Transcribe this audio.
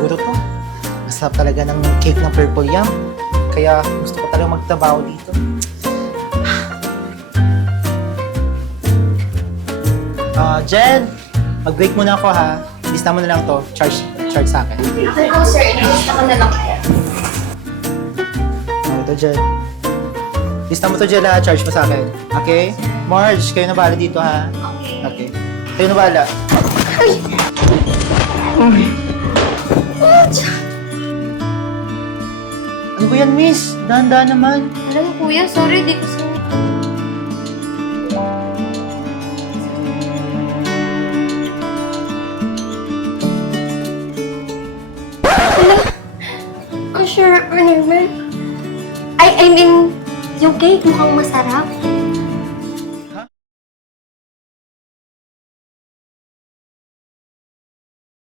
siguro to. Masarap talaga ng cake ng Purple Yam. Kaya gusto ko talaga magtrabaho dito. Jen, mag-break muna ako ha. Lista mo na lang to. Charge sa akin. Okay po, sir. Ilista ko na lang po. Ito, Jen. Lista mo to, Jen ha. Charge mo sa akin. Okay? Marge, kayo na bahala dito ha. Okay. Okay. Kayo na bahala. Ano ba yan, miss? Dahan-dahan naman. Alam mo, kuya, sorry, di ko sa... Sure, I mean, yung cake mukhang masarap.